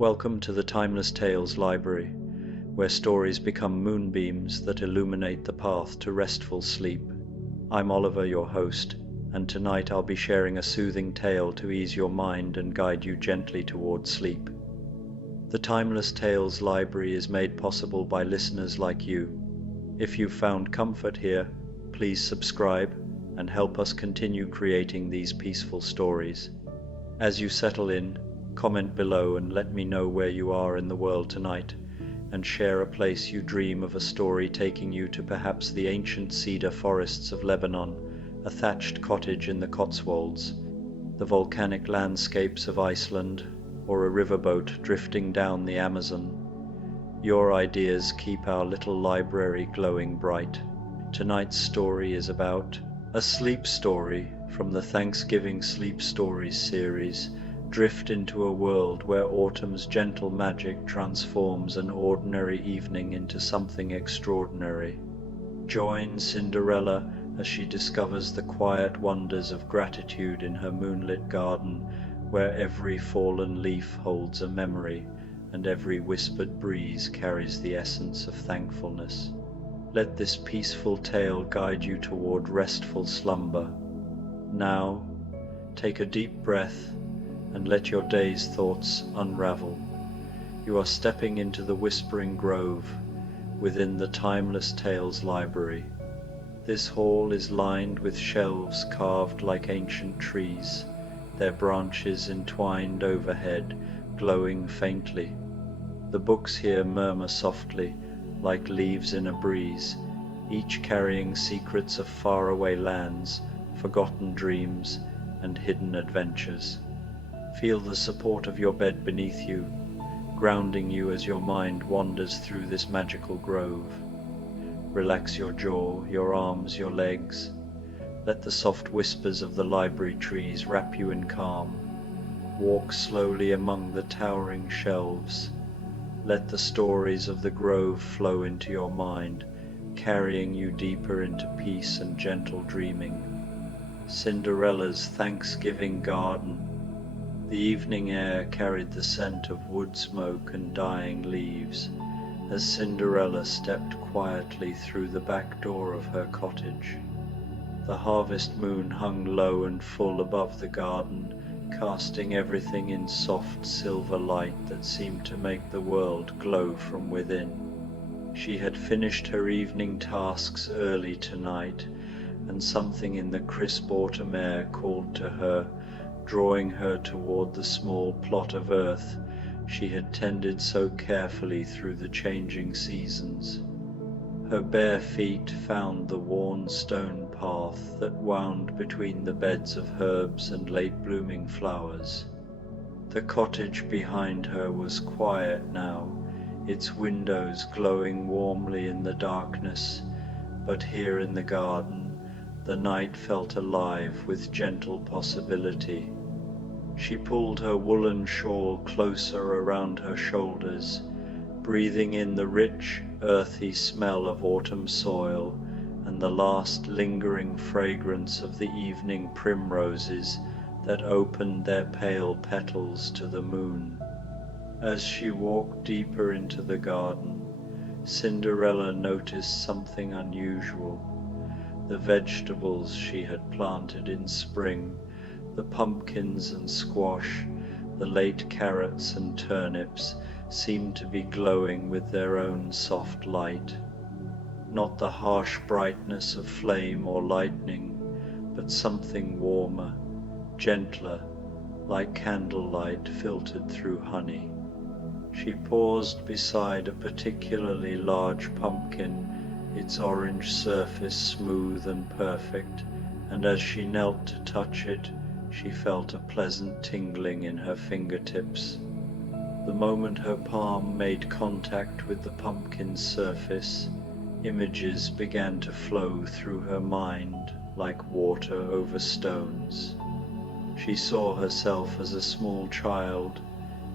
Welcome to the Timeless Tales Library, where stories become moonbeams that illuminate the path to restful sleep. I'm Oliver, your host, and tonight I'll be sharing a soothing tale to ease your mind and guide you gently towards sleep. The Timeless Tales Library is made possible by listeners like you. If you've found comfort here, please subscribe and help us continue creating these peaceful stories. As you settle in, comment below and let me know where you are in the world tonight, and share a place you dream of, a story taking you to perhaps the ancient cedar forests of Lebanon, a thatched cottage in the Cotswolds, the volcanic landscapes of Iceland, or a riverboat drifting down the Amazon. Your ideas keep our little library glowing bright. Tonight's story is about a sleep story from the Thanksgiving Sleep Stories series. Drift into a world where autumn's gentle magic transforms an ordinary evening into something extraordinary. Join Cinderella as she discovers the quiet wonders of gratitude in her moonlit garden, where every fallen leaf holds a memory and every whispered breeze carries the essence of thankfulness. Let this peaceful tale guide you toward restful slumber. Now, take a deep breath and let your day's thoughts unravel. You are stepping into the Whispering Grove within the Timeless Tales Library. This hall is lined with shelves carved like ancient trees, their branches entwined overhead, glowing faintly. The books here murmur softly, like leaves in a breeze, each carrying secrets of faraway lands, forgotten dreams, and hidden adventures. Feel the support of your bed beneath you, grounding you as your mind wanders through this magical grove. Relax your jaw, your arms, your legs. Let the soft whispers of the library trees wrap you in calm. Walk slowly among the towering shelves. Let the stories of the grove flow into your mind, carrying you deeper into peace and gentle dreaming. Cinderella's Thanksgiving Garden. The evening air carried the scent of wood smoke and dying leaves as Cinderella stepped quietly through the back door of her cottage. The harvest moon hung low and full above the garden, casting everything in soft silver light that seemed to make the world glow from within. She had finished her evening tasks early tonight, and something in the crisp autumn air called to her, drawing her toward the small plot of earth she had tended so carefully through the changing seasons. Her bare feet found the worn stone path that wound between the beds of herbs and late-blooming flowers. The cottage behind her was quiet now, its windows glowing warmly in the darkness, but here in the garden, the night felt alive with gentle possibility. She pulled her woolen shawl closer around her shoulders, breathing in the rich, earthy smell of autumn soil and the last lingering fragrance of the evening primroses that opened their pale petals to the moon. As she walked deeper into the garden, Cinderella noticed something unusual. The vegetables she had planted in spring, the pumpkins and squash, the late carrots and turnips, seemed to be glowing with their own soft light. Not the harsh brightness of flame or lightning, but something warmer, gentler, like candlelight filtered through honey. She paused beside a particularly large pumpkin, its orange surface smooth and perfect, and as she knelt to touch it, she felt a pleasant tingling in her fingertips. The moment her palm made contact with the pumpkin's surface, images began to flow through her mind like water over stones. She saw herself as a small child,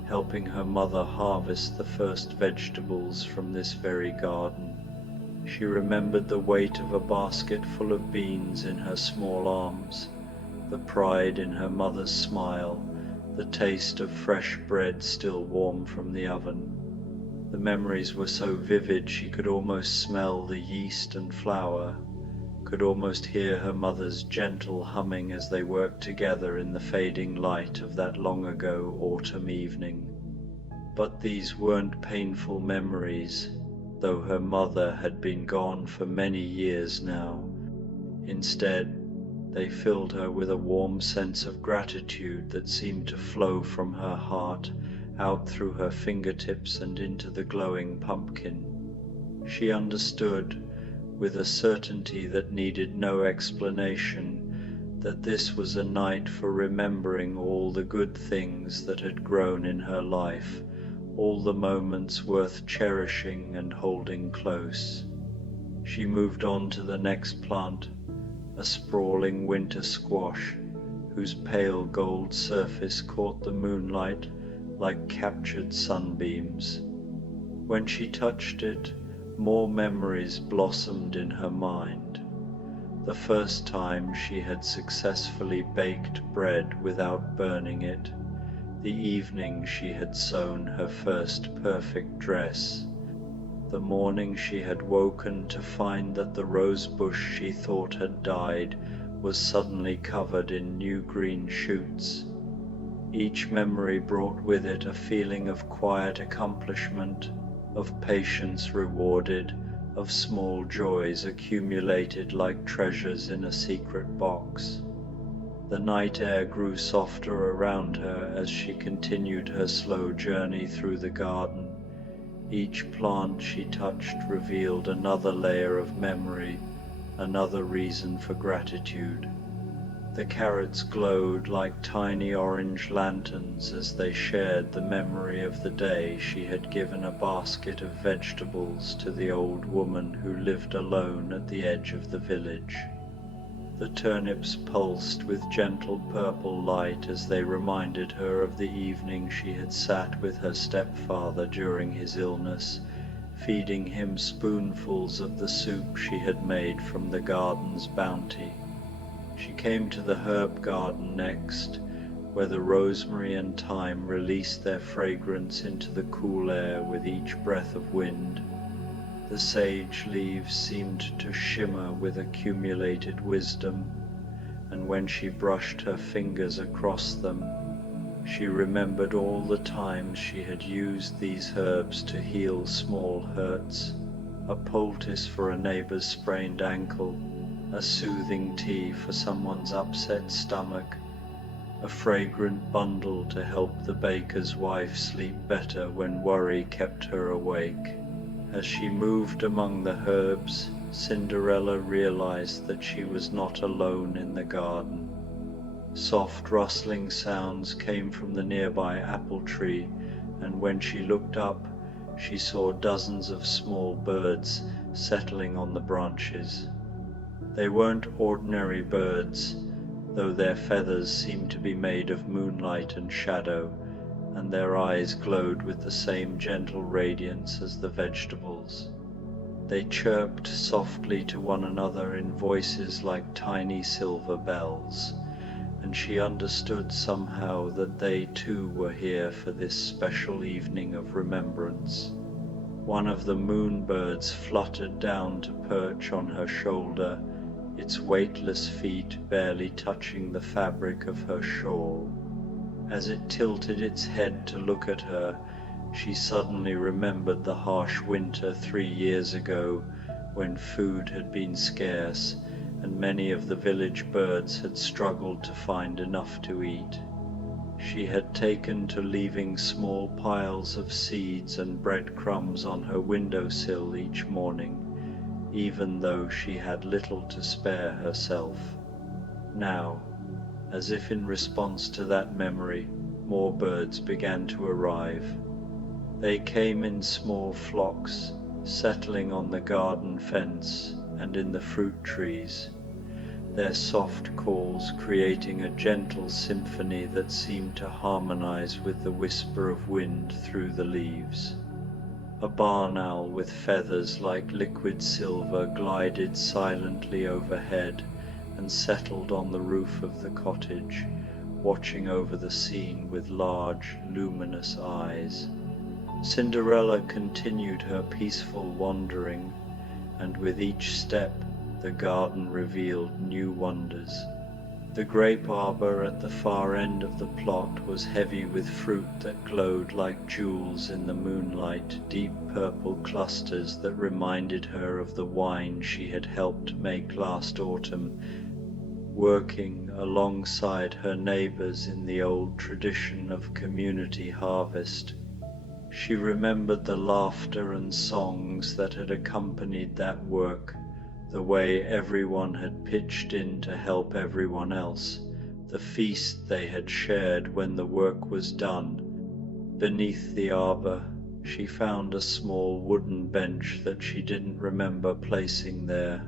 helping her mother harvest the first vegetables from this very garden. She remembered the weight of a basket full of beans in her small arms, the pride in her mother's smile, the taste of fresh bread still warm from the oven. The memories were so vivid she could almost smell the yeast and flour, could almost hear her mother's gentle humming as they worked together in the fading light of that long ago autumn evening. But these weren't painful memories, though her mother had been gone for many years now. Instead, they filled her with a warm sense of gratitude that seemed to flow from her heart, out through her fingertips and into the glowing pumpkin. She understood, with a certainty that needed no explanation, that this was a night for remembering all the good things that had grown in her life, all the moments worth cherishing and holding close. She moved on to the next plant, a sprawling winter squash, whose pale gold surface caught the moonlight like captured sunbeams. When she touched it, more memories blossomed in her mind. The first time she had successfully baked bread without burning it, the evening she had sewn her first perfect dress, the morning she had woken to find that the rose bush she thought had died was suddenly covered in new green shoots. Each memory brought with it a feeling of quiet accomplishment, of patience rewarded, of small joys accumulated like treasures in a secret box. The night air grew softer around her as she continued her slow journey through the garden. Each plant she touched revealed another layer of memory, another reason for gratitude. The carrots glowed like tiny orange lanterns as they shared the memory of the day she had given a basket of vegetables to the old woman who lived alone at the edge of the village. The turnips pulsed with gentle purple light as they reminded her of the evening she had sat with her stepfather during his illness, feeding him spoonfuls of the soup she had made from the garden's bounty. She came to the herb garden next, where the rosemary and thyme released their fragrance into the cool air with each breath of wind. The sage leaves seemed to shimmer with accumulated wisdom, and when she brushed her fingers across them, she remembered all the times she had used these herbs to heal small hurts, a poultice for a neighbor's sprained ankle, a soothing tea for someone's upset stomach, a fragrant bundle to help the baker's wife sleep better when worry kept her awake. As she moved among the herbs, Cinderella realized that she was not alone in the garden. Soft rustling sounds came from the nearby apple tree, and when she looked up, she saw dozens of small birds settling on the branches. They weren't ordinary birds, though their feathers seemed to be made of moonlight and shadow, and their eyes glowed with the same gentle radiance as the vegetables. They chirped softly to one another in voices like tiny silver bells, and she understood somehow that they too were here for this special evening of remembrance. One of the moonbirds fluttered down to perch on her shoulder, its weightless feet barely touching the fabric of her shawl. As it tilted its head to look at her, she suddenly remembered the harsh winter 3 years ago, when food had been scarce and many of the village birds had struggled to find enough to eat. She had taken to leaving small piles of seeds and breadcrumbs on her windowsill each morning, even though she had little to spare herself. Now, as if in response to that memory, more birds began to arrive. They came in small flocks, settling on the garden fence and in the fruit trees, their soft calls creating a gentle symphony that seemed to harmonize with the whisper of wind through the leaves. A barn owl with feathers like liquid silver glided silently overhead and settled on the roof of the cottage, watching over the scene with large, luminous eyes. Cinderella continued her peaceful wandering, and with each step the garden revealed new wonders. The grape arbor at the far end of the plot was heavy with fruit that glowed like jewels in the moonlight, deep purple clusters that reminded her of the wine she had helped make last autumn, working alongside her neighbors in the old tradition of community harvest. She remembered the laughter and songs that had accompanied that work, the way everyone had pitched in to help everyone else, the feast they had shared when the work was done. Beneath the arbor, she found a small wooden bench that she didn't remember placing there.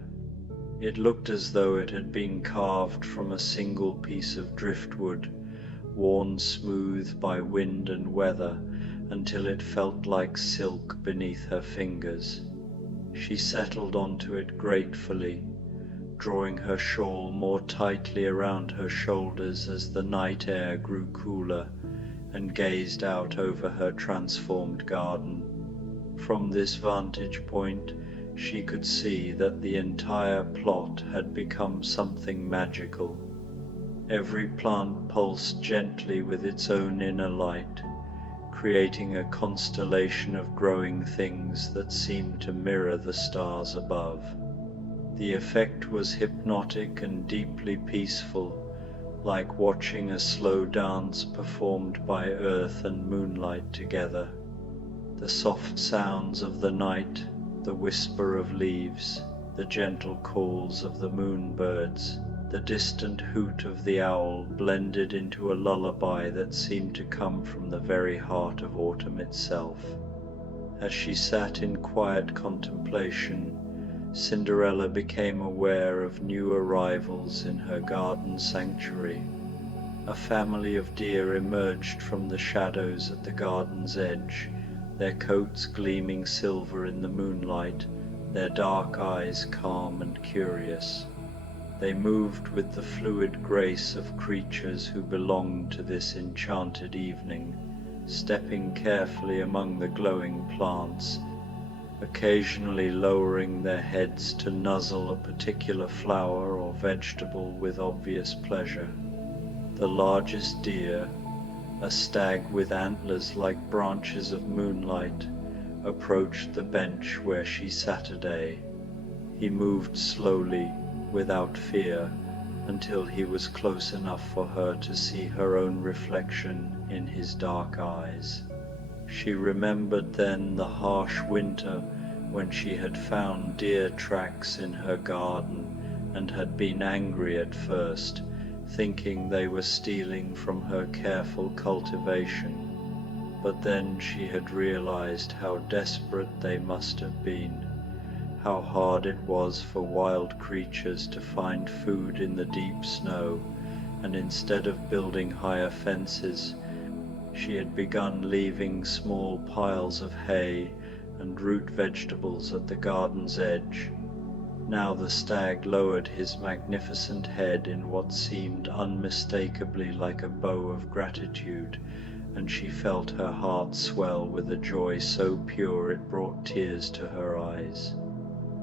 It looked as though it had been carved from a single piece of driftwood, worn smooth by wind and weather until it felt like silk beneath her fingers. She settled onto it gratefully, drawing her shawl more tightly around her shoulders as the night air grew cooler, and gazed out over her transformed garden. From this vantage point, she could see that the entire plot had become something magical. Every plant pulsed gently with its own inner light, creating a constellation of growing things that seemed to mirror the stars above. The effect was hypnotic and deeply peaceful, like watching a slow dance performed by earth and moonlight together. The soft sounds of the night, the whisper of leaves, the gentle calls of the moonbirds, the distant hoot of the owl blended into a lullaby that seemed to come from the very heart of autumn itself. As she sat in quiet contemplation, Cinderella became aware of new arrivals in her garden sanctuary. A family of deer emerged from the shadows at the garden's edge, their coats gleaming silver in the moonlight, their dark eyes calm and curious. They moved with the fluid grace of creatures who belonged to this enchanted evening, stepping carefully among the glowing plants, occasionally lowering their heads to nuzzle a particular flower or vegetable with obvious pleasure. The largest deer, a stag with antlers like branches of moonlight, approached the bench where she sat today. He moved slowly, without fear, until he was close enough for her to see her own reflection in his dark eyes. She remembered then the harsh winter when she had found deer tracks in her garden and had been angry at first, thinking they were stealing from her careful cultivation. But then she had realized how desperate they must have been, how hard it was for wild creatures to find food in the deep snow, and instead of building higher fences, she had begun leaving small piles of hay and root vegetables at the garden's edge. Now the stag lowered his magnificent head in what seemed unmistakably like a bow of gratitude, and she felt her heart swell with a joy so pure it brought tears to her eyes.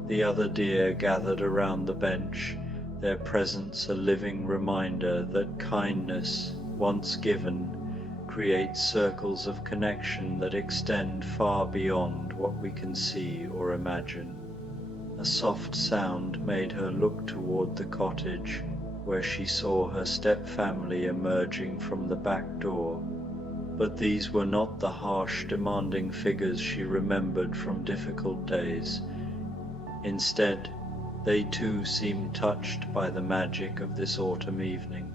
The other deer gathered around the bench, their presence a living reminder that kindness, once given, creates circles of connection that extend far beyond what we can see or imagine. A soft sound made her look toward the cottage, where she saw her step-family emerging from the back door. But these were not the harsh, demanding figures she remembered from difficult days. Instead, they too seemed touched by the magic of this autumn evening.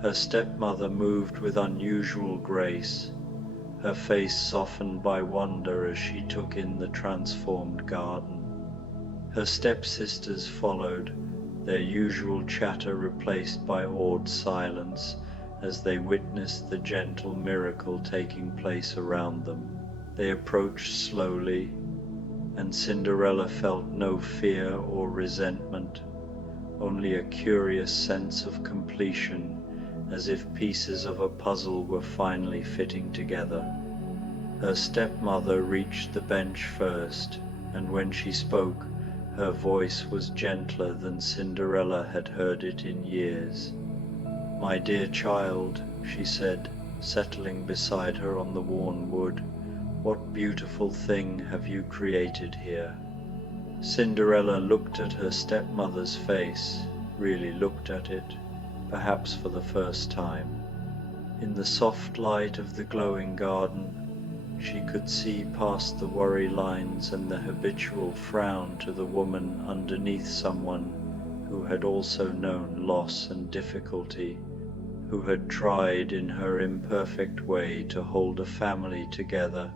Her stepmother moved with unusual grace, her face softened by wonder as she took in the transformed garden. Her stepsisters followed, their usual chatter replaced by awed silence as they witnessed the gentle miracle taking place around them. They approached slowly, and Cinderella felt no fear or resentment, only a curious sense of completion as if pieces of a puzzle were finally fitting together. Her stepmother reached the bench first, and when she spoke, her voice was gentler than Cinderella had heard it in years. "My dear child," she said, settling beside her on the worn wood, "what beautiful thing have you created here?" Cinderella looked at her stepmother's face, really looked at it, perhaps for the first time. In the soft light of the glowing garden, she could see past the worry lines and the habitual frown to the woman underneath, someone who had also known loss and difficulty, who had tried in her imperfect way to hold a family together,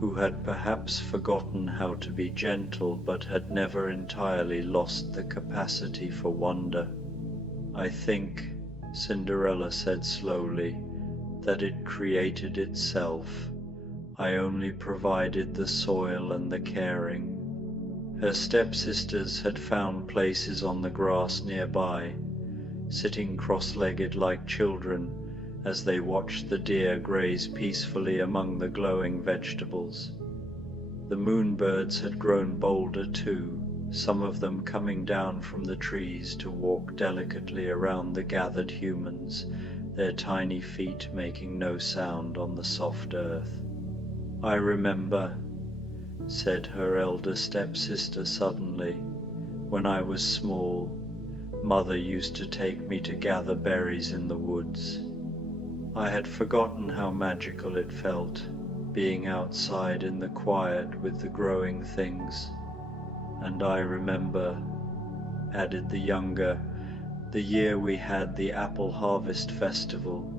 who had perhaps forgotten how to be gentle but had never entirely lost the capacity for wonder. "I think," Cinderella said slowly, "that it created itself. I only provided the soil and the caring." Her stepsisters had found places on the grass nearby, sitting cross-legged like children as they watched the deer graze peacefully among the glowing vegetables. The moonbirds had grown bolder too, some of them coming down from the trees to walk delicately around the gathered humans, their tiny feet making no sound on the soft earth. "I remember," said her elder stepsister suddenly, "when I was small, Mother used to take me to gather berries in the woods. I had forgotten how magical it felt, being outside in the quiet with the growing things. And I remember," added the younger, "the year we had the apple harvest festival,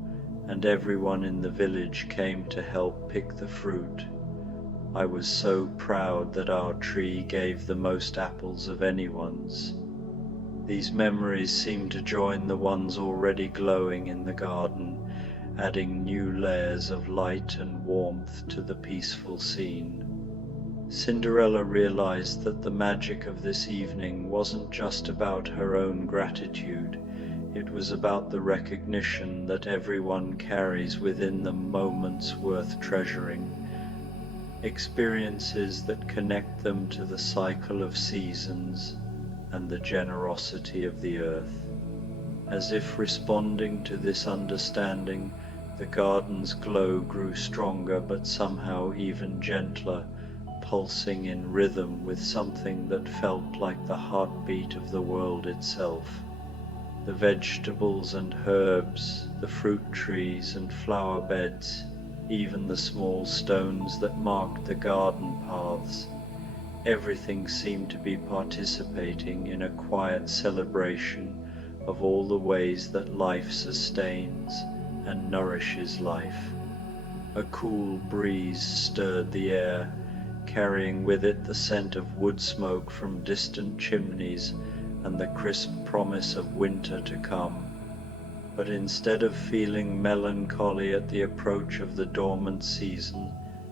and everyone in the village came to help pick the fruit. I was so proud that our tree gave the most apples of anyone's." These memories seemed to join the ones already glowing in the garden, adding new layers of light and warmth to the peaceful scene. Cinderella realized that the magic of this evening wasn't just about her own gratitude, it was about the recognition that everyone carries within them moments worth treasuring, experiences that connect them to the cycle of seasons and the generosity of the earth. As if responding to this understanding, the garden's glow grew stronger but somehow even gentler, pulsing in rhythm with something that felt like the heartbeat of the world itself. The vegetables and herbs, the fruit trees and flower beds, even the small stones that marked the garden paths, everything seemed to be participating in a quiet celebration of all the ways that life sustains and nourishes life. A cool breeze stirred the air, carrying with it the scent of wood smoke from distant chimneys and the crisp promise of winter to come. But instead of feeling melancholy at the approach of the dormant season,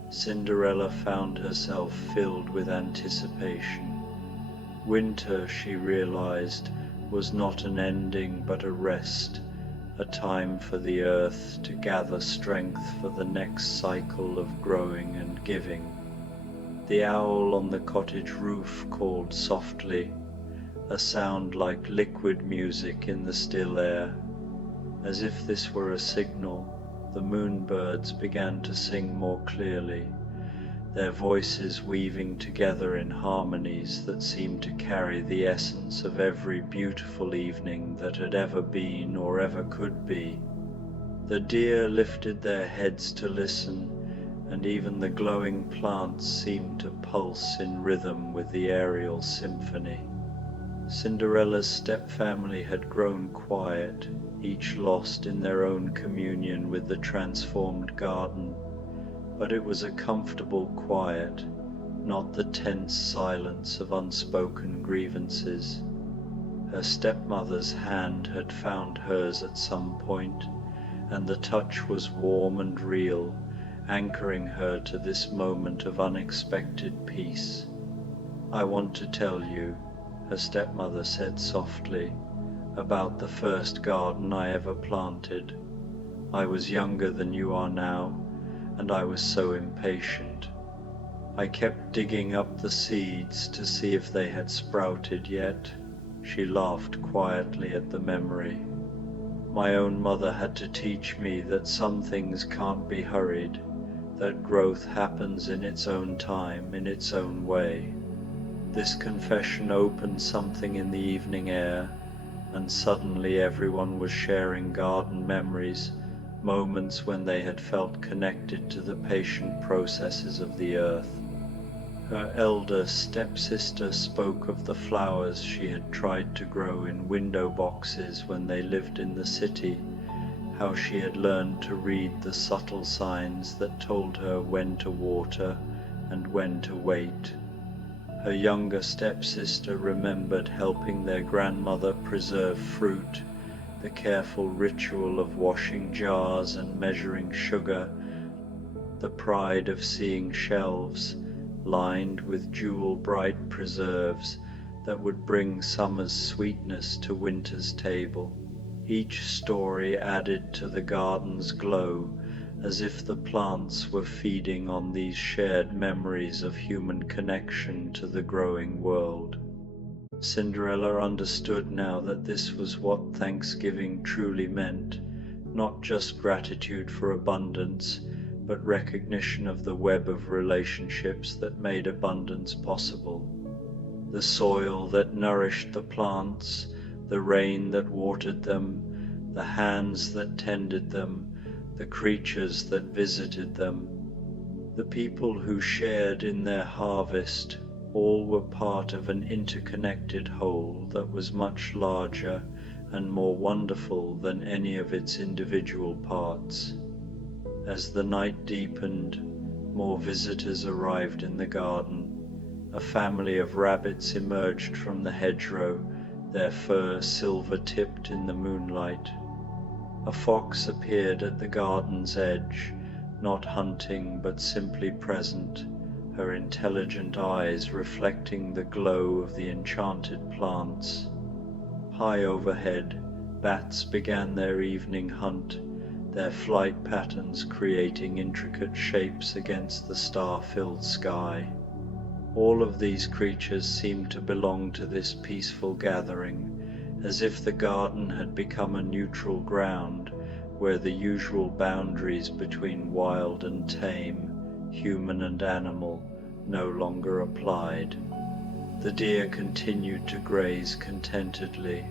Cinderella found herself filled with anticipation. Winter, she realized, was not an ending but a rest, a time for the earth to gather strength for the next cycle of growing and giving. The owl on the cottage roof called softly, a sound like liquid music in the still air. As if this were a signal, the moonbirds began to sing more clearly, their voices weaving together in harmonies that seemed to carry the essence of every beautiful evening that had ever been or ever could be. The deer lifted their heads to listen, and even the glowing plants seemed to pulse in rhythm with the aerial symphony. Cinderella's stepfamily had grown quiet, each lost in their own communion with the transformed garden, but it was a comfortable quiet, not the tense silence of unspoken grievances. Her stepmother's hand had found hers at some point, and the touch was warm and real, anchoring her to this moment of unexpected peace. "I want to tell you," her stepmother said softly, about the first garden I ever planted. I was younger than you are now, and I was so impatient. I kept digging up the seeds to see if they had sprouted yet. She laughed quietly at the memory. My own mother had to teach me that some things can't be hurried, that growth happens in its own time, in its own way. This confession opened something in the evening air, and suddenly everyone was sharing garden memories, moments when they had felt connected to the patient processes of the earth. Her elder stepsister spoke of the flowers she had tried to grow in window boxes when they lived in the city, how she had learned to read the subtle signs that told her when to water and when to wait. Her younger stepsister remembered helping their grandmother preserve fruit, the careful ritual of washing jars and measuring sugar, the pride of seeing shelves lined with jewel-bright preserves that would bring summer's sweetness to winter's table. Each story added to the garden's glow, as if the plants were feeding on these shared memories of human connection to the growing world. Cinderella understood now that this was what Thanksgiving truly meant, not just gratitude for abundance, but recognition of the web of relationships that made abundance possible. The soil that nourished the plants, the rain that watered them, the hands that tended them, the creatures that visited them, the people who shared in their harvest, all were part of an interconnected whole that was much larger and more wonderful than any of its individual parts. As the night deepened, more visitors arrived in the garden. A family of rabbits emerged from the hedgerow, their fur silver-tipped in the moonlight. A fox appeared at the garden's edge, not hunting but simply present, her intelligent eyes reflecting the glow of the enchanted plants. High overhead, bats began their evening hunt, their flight patterns creating intricate shapes against the star-filled sky. All of these creatures seemed to belong to this peaceful gathering, as if the garden had become a neutral ground where the usual boundaries between wild and tame, human and animal, no longer applied. The deer continued to graze contentedly,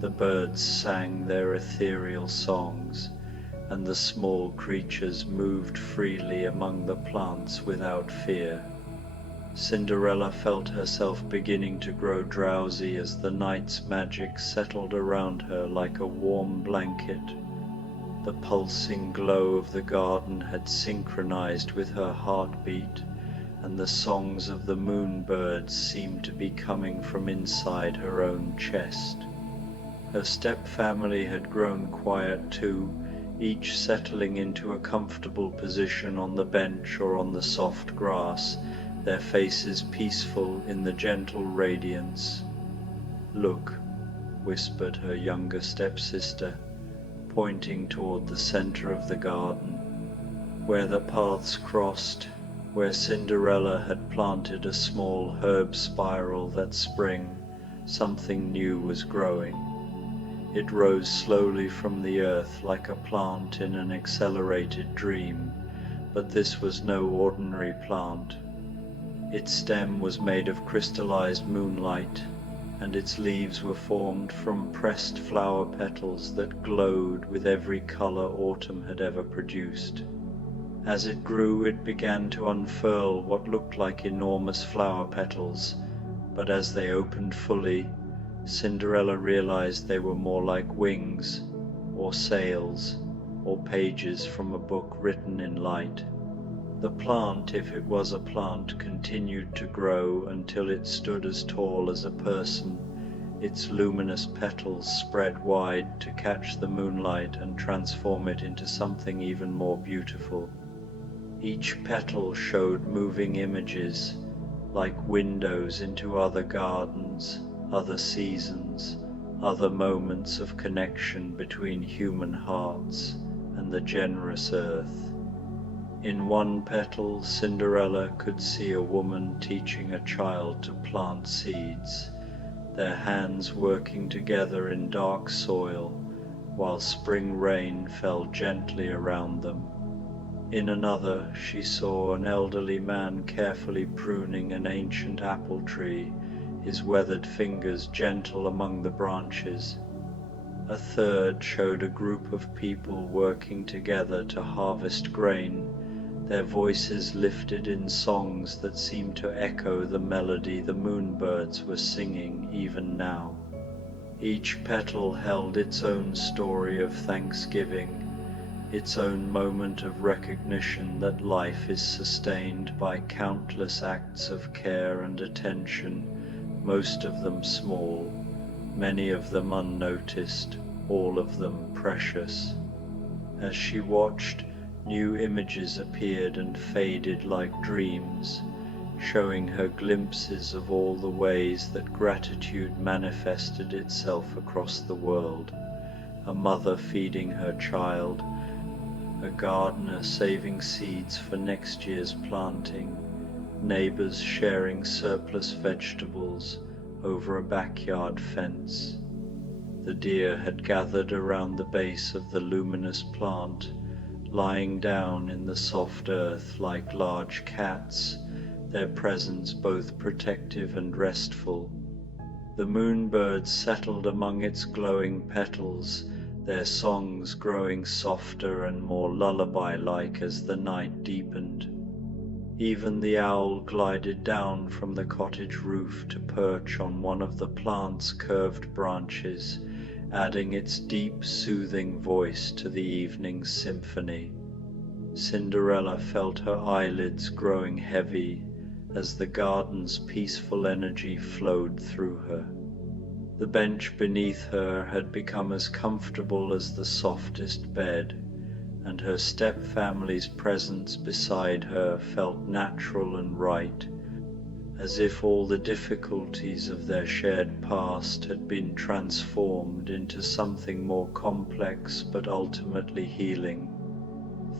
the birds sang their ethereal songs, and the small creatures moved freely among the plants without fear. Cinderella felt herself beginning to grow drowsy as the night's magic settled around her like a warm blanket. The pulsing glow of the garden had synchronized with her heartbeat, and the songs of the moonbirds seemed to be coming from inside her own chest. Her step-family had grown quiet too, each settling into a comfortable position on the bench or on the soft grass, their faces peaceful in the gentle radiance. "Look," whispered her younger stepsister, pointing toward the center of the garden, where the paths crossed, where Cinderella had planted a small herb spiral that spring, something new was growing. It rose slowly from the earth like a plant in an accelerated dream, but this was no ordinary plant. Its stem was made of crystallized moonlight, and its leaves were formed from pressed flower petals that glowed with every color autumn had ever produced. As it grew, it began to unfurl what looked like enormous flower petals, but as they opened fully, Cinderella realized they were more like wings, or sails, or pages from a book written in light. The plant, if it was a plant, continued to grow until it stood as tall as a person, its luminous petals spread wide to catch the moonlight and transform it into something even more beautiful. Each petal showed moving images, like windows into other gardens, other seasons, other moments of connection between human hearts and the generous earth. In one petal, Cinderella could see a woman teaching a child to plant seeds, their hands working together in dark soil while spring rain fell gently around them. In another, she saw an elderly man carefully pruning an ancient apple tree, his weathered fingers gentle among the branches. A third showed a group of people working together to harvest grain, their voices lifted in songs that seemed to echo the melody the moonbirds were singing even now. Each petal held its own story of thanksgiving, its own moment of recognition that life is sustained by countless acts of care and attention, most of them small, many of them unnoticed, all of them precious. As she watched, new images appeared and faded like dreams, showing her glimpses of all the ways that gratitude manifested itself across the world. A mother feeding her child, a gardener saving seeds for next year's planting, neighbors sharing surplus vegetables over a backyard fence. The deer had gathered around the base of the luminous plant, lying down in the soft earth like large cats, their presence both protective and restful. The moonbirds settled among its glowing petals, their songs growing softer and more lullaby-like as the night deepened. Even the owl glided down from the cottage roof to perch on one of the plant's curved branches, adding its deep, soothing voice to the evening's symphony. Cinderella felt her eyelids growing heavy as the garden's peaceful energy flowed through her. The bench beneath her had become as comfortable as the softest bed, and her stepfamily's presence beside her felt natural and right, as if all the difficulties of their shared past had been transformed into something more complex but ultimately healing.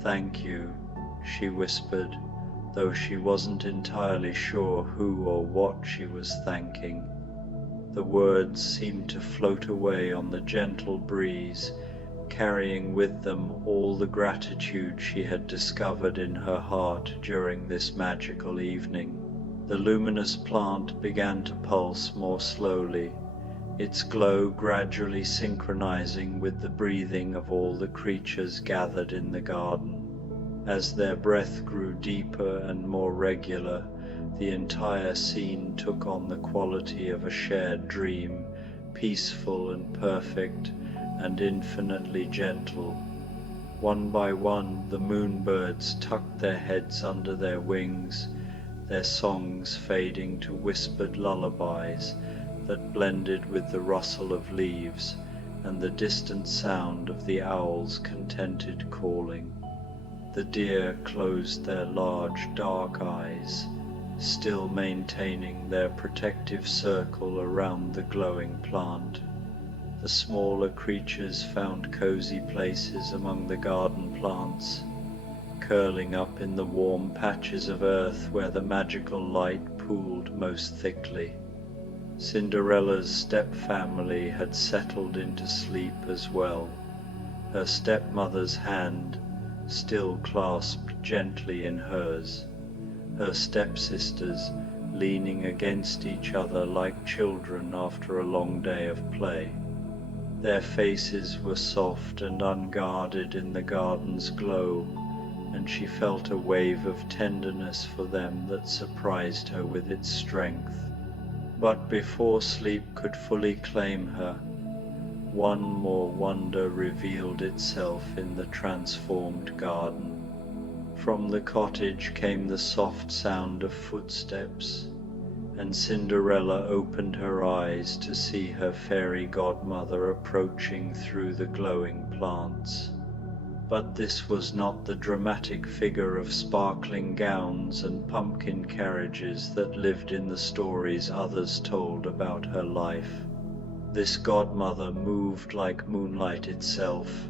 "Thank you," she whispered, though she wasn't entirely sure who or what she was thanking. The words seemed to float away on the gentle breeze, carrying with them all the gratitude she had discovered in her heart during this magical evening. The luminous plant began to pulse more slowly, its glow gradually synchronizing with the breathing of all the creatures gathered in the garden. As their breath grew deeper and more regular, the entire scene took on the quality of a shared dream, peaceful and perfect and infinitely gentle. One by one, the moonbirds tucked their heads under their wings, their songs fading to whispered lullabies that blended with the rustle of leaves and the distant sound of the owl's contented calling. The deer closed their large dark eyes, still maintaining their protective circle around the glowing plant. The smaller creatures found cozy places among the garden plants, curling up in the warm patches of earth where the magical light pooled most thickly. Cinderella's step-family had settled into sleep as well, her stepmother's hand still clasped gently in hers, her stepsisters leaning against each other like children after a long day of play. Their faces were soft and unguarded in the garden's glow, and she felt a wave of tenderness for them that surprised her with its strength. But before sleep could fully claim her, one more wonder revealed itself in the transformed garden. From the cottage came the soft sound of footsteps, and Cinderella opened her eyes to see her fairy godmother approaching through the glowing plants. But this was not the dramatic figure of sparkling gowns and pumpkin carriages that lived in the stories others told about her life. This godmother moved like moonlight itself,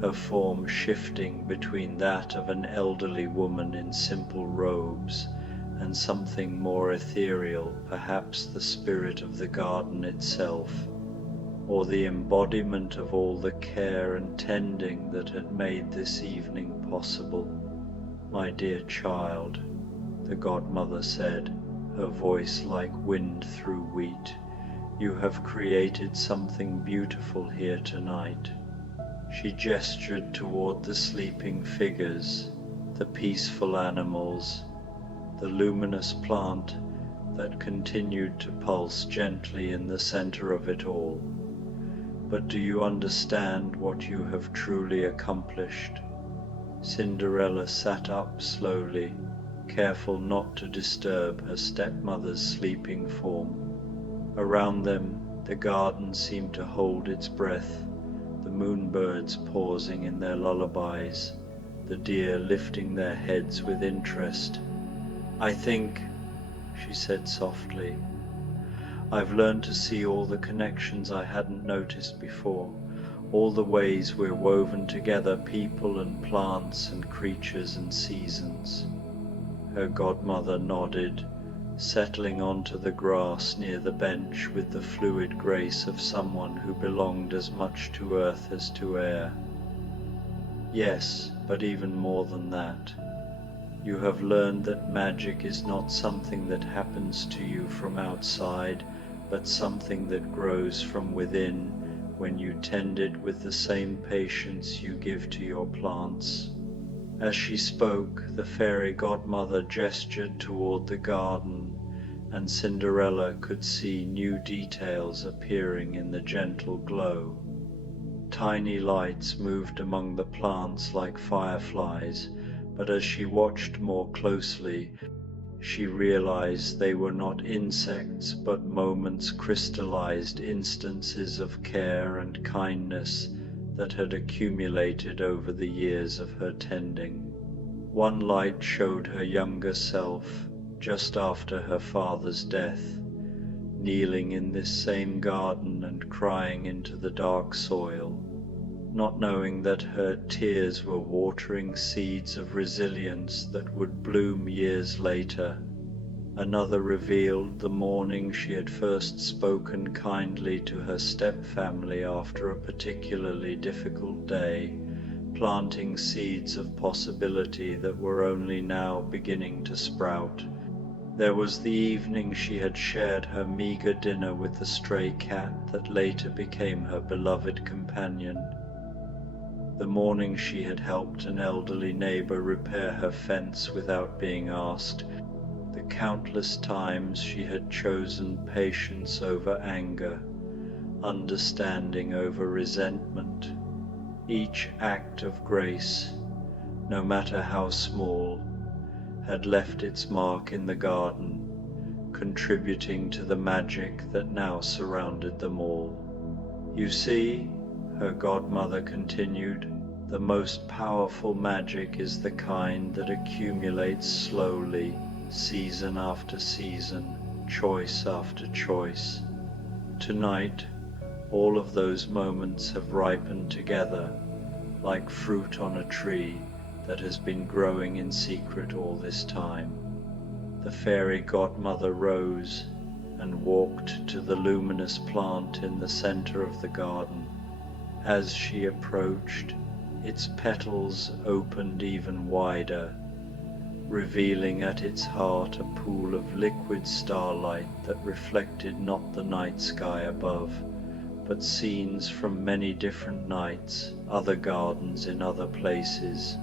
her form shifting between that of an elderly woman in simple robes and something more ethereal, perhaps the spirit of the garden itself, or the embodiment of all the care and tending that had made this evening possible. "My dear child," the godmother said, her voice like wind through wheat, "you have created something beautiful here tonight." She gestured toward the sleeping figures, the peaceful animals, the luminous plant that continued to pulse gently in the center of it all. "But do you understand what you have truly accomplished?" Cinderella sat up slowly, careful not to disturb her stepmother's sleeping form. Around them, the garden seemed to hold its breath, the moonbirds pausing in their lullabies, the deer lifting their heads with interest. "I think," she said softly, "I've learned to see all the connections I hadn't noticed before, all the ways we're woven together, people and plants and creatures and seasons." Her godmother nodded, settling onto the grass near the bench with the fluid grace of someone who belonged as much to earth as to air. "Yes, but even more than that. You have learned that magic is not something that happens to you from outside, but something that grows from within when you tend it with the same patience you give to your plants." As she spoke, the fairy godmother gestured toward the garden, and Cinderella could see new details appearing in the gentle glow. Tiny lights moved among the plants like fireflies, but as she watched more closely, she realized they were not insects, but moments crystallized instances of care and kindness that had accumulated over the years of her tending. One light showed her younger self, just after her father's death, kneeling in this same garden and crying into the dark soil, not knowing that her tears were watering seeds of resilience that would bloom years later. Another revealed the morning she had first spoken kindly to her step-family after a particularly difficult day, planting seeds of possibility that were only now beginning to sprout. There was the evening she had shared her meager dinner with the stray cat that later became her beloved companion. The morning she had helped an elderly neighbor repair her fence without being asked. The countless times she had chosen patience over anger, understanding over resentment. Each act of grace, no matter how small, had left its mark in the garden, contributing to the magic that now surrounded them all. "You see," her godmother continued, "the most powerful magic is the kind that accumulates slowly, season after season, choice after choice. Tonight, all of those moments have ripened together, like fruit on a tree that has been growing in secret all this time." The fairy godmother rose and walked to the luminous plant in the center of the garden. As she approached, its petals opened even wider, revealing at its heart a pool of liquid starlight that reflected not the night sky above, but scenes from many different nights, other gardens in other places,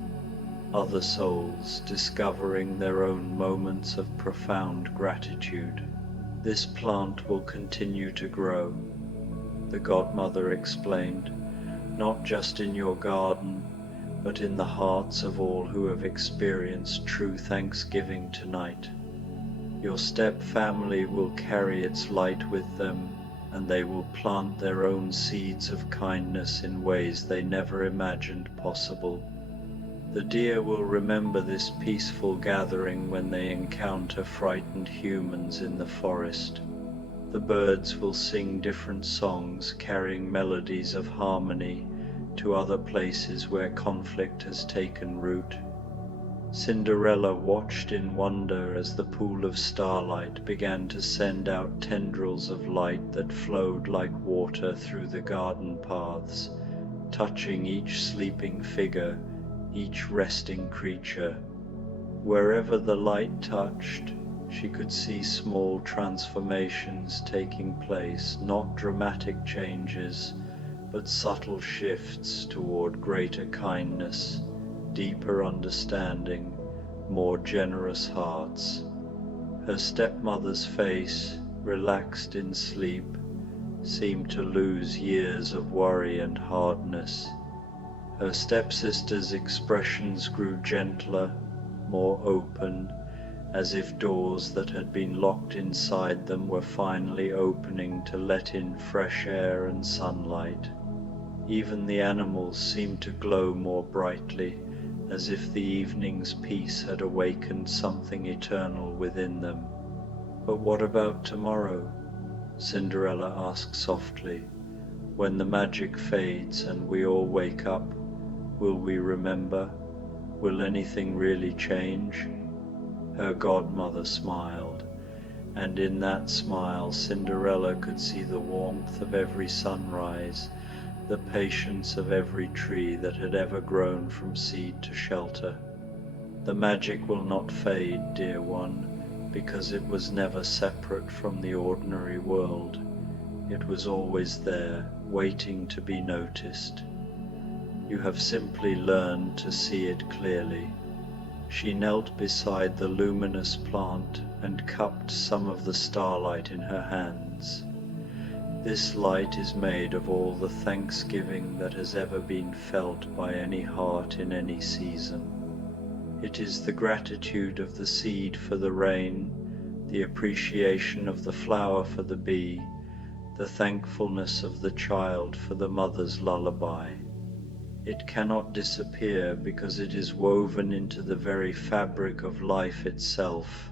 other souls discovering their own moments of profound gratitude. "This plant will continue to grow," the godmother explained, "not just in your garden, but in the hearts of all who have experienced true thanksgiving tonight. Your step-family will carry its light with them, and they will plant their own seeds of kindness in ways they never imagined possible. The deer will remember this peaceful gathering when they encounter frightened humans in the forest. The birds will sing different songs, carrying melodies of harmony to other places where conflict has taken root. Cinderella watched in wonder as the pool of starlight began to send out tendrils of light that flowed like water through the garden paths, touching each sleeping figure, each resting creature. Wherever the light touched, she could see small transformations taking place, not dramatic changes, but subtle shifts toward greater kindness, deeper understanding, more generous hearts. Her stepmother's face, relaxed in sleep, seemed to lose years of worry and hardness. Her stepsister's expressions grew gentler, more open, as if doors that had been locked inside them were finally opening to let in fresh air and sunlight. Even the animals seemed to glow more brightly, as if the evening's peace had awakened something eternal within them. "But what about tomorrow?" Cinderella asked softly. "When the magic fades and we all wake up, will we remember? Will anything really change?" Her godmother smiled, and in that smile Cinderella could see the warmth of every sunrise, the patience of every tree that had ever grown from seed to shelter. "The magic will not fade, dear one, because it was never separate from the ordinary world. It was always there, waiting to be noticed. You have simply learned to see it clearly." She knelt beside the luminous plant and cupped some of the starlight in her hands. "This light is made of all the thanksgiving that has ever been felt by any heart in any season. It is the gratitude of the seed for the rain, the appreciation of the flower for the bee, the thankfulness of the child for the mother's lullaby. It cannot disappear because it is woven into the very fabric of life itself."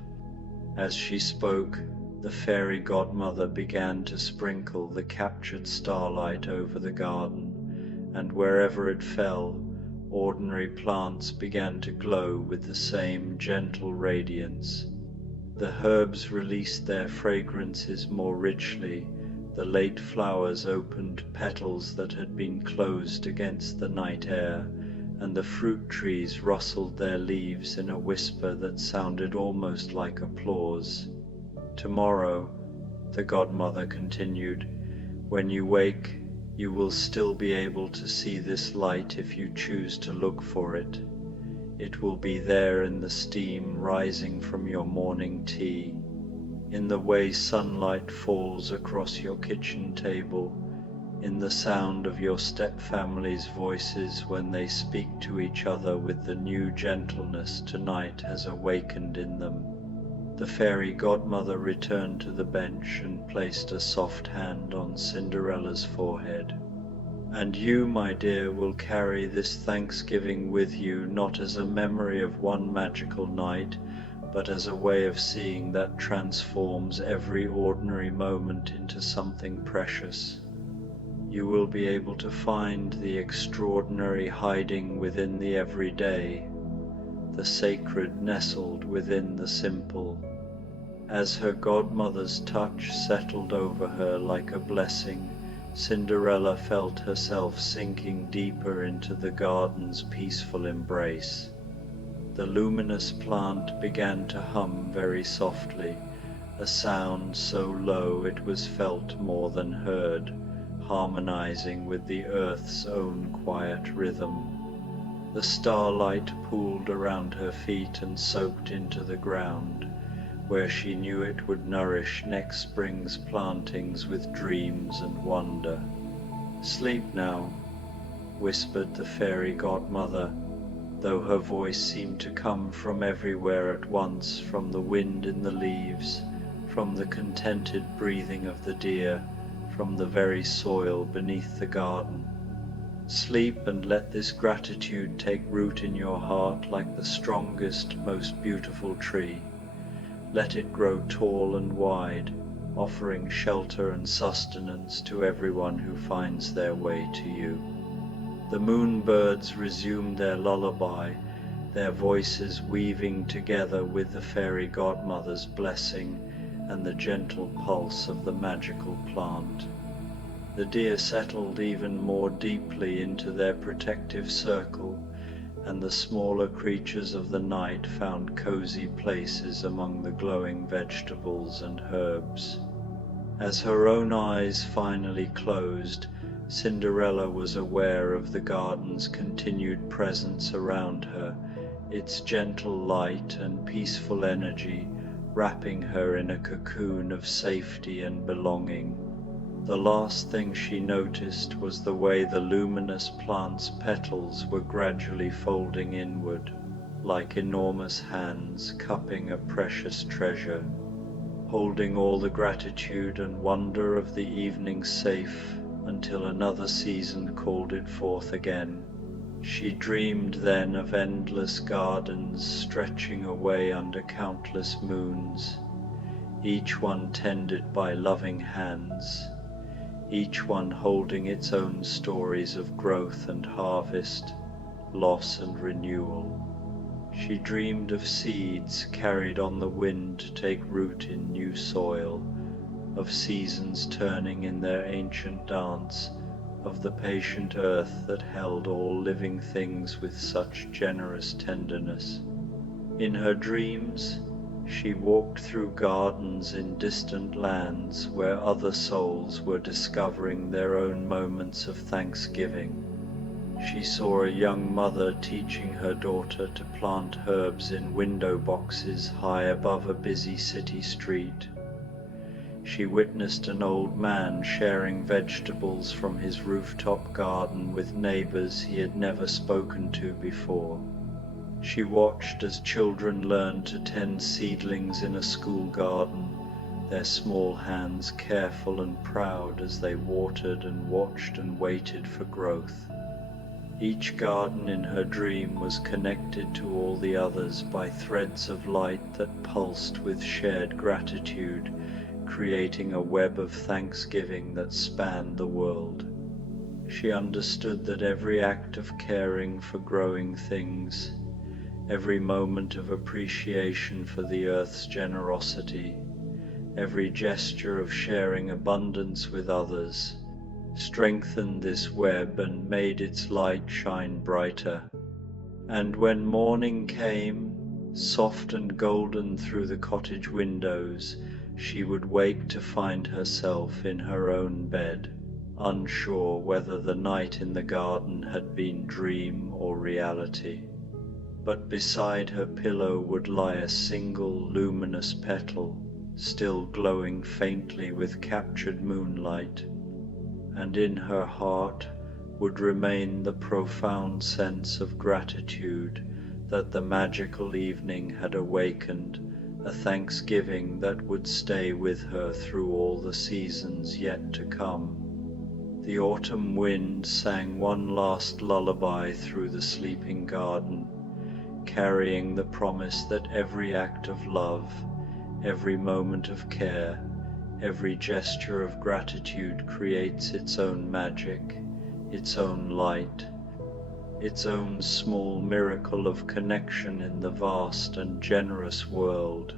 As she spoke, the fairy godmother began to sprinkle the captured starlight over the garden, and wherever it fell, ordinary plants began to glow with the same gentle radiance. The herbs released their fragrances more richly, the late flowers opened petals that had been closed against the night air, and the fruit trees rustled their leaves in a whisper that sounded almost like applause. "Tomorrow," the godmother continued, "when you wake, you will still be able to see this light if you choose to look for it. It will be there in the steam rising from your morning tea, in the way sunlight falls across your kitchen table, in the sound of your stepfamily's voices when they speak to each other with the new gentleness tonight has awakened in them." The fairy godmother returned to the bench and placed a soft hand on Cinderella's forehead. "And you, my dear, will carry this Thanksgiving with you, not as a memory of one magical night, but as a way of seeing that transforms every ordinary moment into something precious. You will be able to find the extraordinary hiding within the everyday, the sacred nestled within the simple." As her godmother's touch settled over her like a blessing, Cinderella felt herself sinking deeper into the garden's peaceful embrace. The luminous plant began to hum very softly, a sound so low it was felt more than heard, harmonizing with the earth's own quiet rhythm. The starlight pooled around her feet and soaked into the ground, where she knew it would nourish next spring's plantings with dreams and wonder. "Sleep now," whispered the fairy godmother, though her voice seemed to come from everywhere at once, from the wind in the leaves, from the contented breathing of the deer, from the very soil beneath the garden. "Sleep, and let this gratitude take root in your heart like the strongest, most beautiful tree. Let it grow tall and wide, offering shelter and sustenance to everyone who finds their way to you. The moonbirds resumed their lullaby, their voices weaving together with the fairy godmother's blessing and the gentle pulse of the magical plant. The deer settled even more deeply into their protective circle, and the smaller creatures of the night found cozy places among the glowing vegetables and herbs. As her own eyes finally closed, Cinderella was aware of the garden's continued presence around her, its gentle light and peaceful energy wrapping her in a cocoon of safety and belonging. The last thing she noticed was the way the luminous plant's petals were gradually folding inward, like enormous hands cupping a precious treasure, holding all the gratitude and wonder of the evening safe until another season called it forth again. She dreamed then of endless gardens stretching away under countless moons, each one tended by loving hands, each one holding its own stories of growth and harvest, loss and renewal. She dreamed of seeds carried on the wind to take root in new soil, of seasons turning in their ancient dance, of the patient earth that held all living things with such generous tenderness. In her dreams, she walked through gardens in distant lands where other souls were discovering their own moments of thanksgiving. She saw a young mother teaching her daughter to plant herbs in window boxes high above a busy city street. She witnessed an old man sharing vegetables from his rooftop garden with neighbors he had never spoken to before. She watched as children learned to tend seedlings in a school garden, their small hands careful and proud as they watered and watched and waited for growth. Each garden in her dream was connected to all the others by threads of light that pulsed with shared gratitude, creating a web of thanksgiving that spanned the world. She understood that every act of caring for growing things, every moment of appreciation for the earth's generosity, every gesture of sharing abundance with others, strengthened this web and made its light shine brighter. And when morning came, soft and golden through the cottage windows, she would wake to find herself in her own bed, unsure whether the night in the garden had been dream or reality. But beside her pillow would lie a single luminous petal, still glowing faintly with captured moonlight, and in her heart would remain the profound sense of gratitude that the magical evening had awakened, a thanksgiving that would stay with her through all the seasons yet to come. The autumn wind sang one last lullaby through the sleeping garden, carrying the promise that every act of love, every moment of care, every gesture of gratitude creates its own magic, its own light, its own small miracle of connection in the vast and generous world.